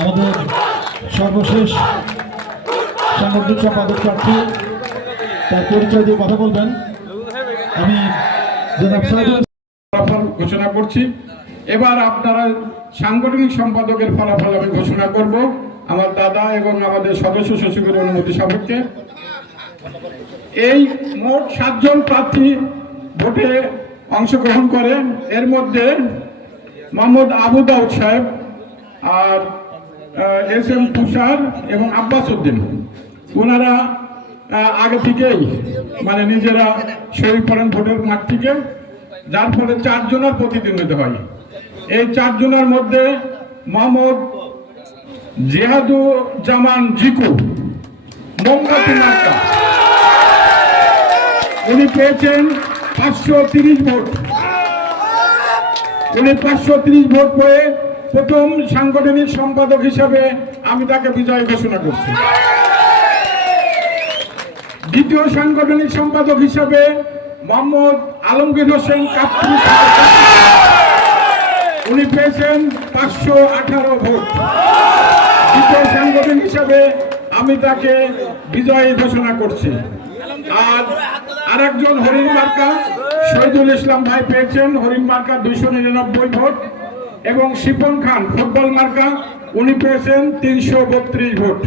আমাদের সর্বশেষ সাংগঠনিক সম্পাদক প্রার্থী, তার পরিচয় দিয়ে কথা বলবেন। আমি ফলাফল ঘোষণা করছি। এবার আপনারা সাংগঠনিক সম্পাদকের ফলাফল আমি ঘোষণা করব। আমার দাদা এবং আমাদের সদস্য সচিবের অনুমতি সাপেক্ষে। এই মোট সাতজন প্রার্থী ভোটে অংশগ্রহণ করেন। এর মধ্যে মোহাম্মদ আবু দাউদ সাহেব আর এস এম তুষার এবং আব্বাস উদ্দিন। ওনারা আগে থেকেই মানে নিজেরা শরীর পড়েন ভোটের মাঠ থেকে, যার ফলে চারজনের প্রতিদ্বন্দ্বিতা হয়। এই চারজনের মধ্যে মোহাম্মদ জিহাদু জামান জিকু, মোমবাতি মার্কা। উনি পেয়েছেন পাঁচশো তিরিশ ভোট। উনি পাঁচশো তিরিশ ভোট পেয়ে প্রথম সাংগঠনিক সম্পাদক হিসাবে আমি তাকে বিজয় ঘোষণা করছি। দ্বিতীয় সাংগঠনিক সম্পাদক হিসাবে মোহাম্মদ আলমগীর হোসেন কাপ্তি উনি পেয়েছেন পাঁচশো আঠারো ভোট। দ্বিতীয় সাংগঠনিক হিসাবে আমি তাকে বিজয়ী ঘোষণা করছি। আর আরেকজন হরিণ মার্কা, শহীদুল ইসলাম ভাই পেয়েছেন, হরিণ মার্কা দুইশো নিরানব্বই ভোট, এবং শিপন খান, ফুটবল মার্কা, উনি পেয়েছেন তিনশো বত্রিশ ভোট।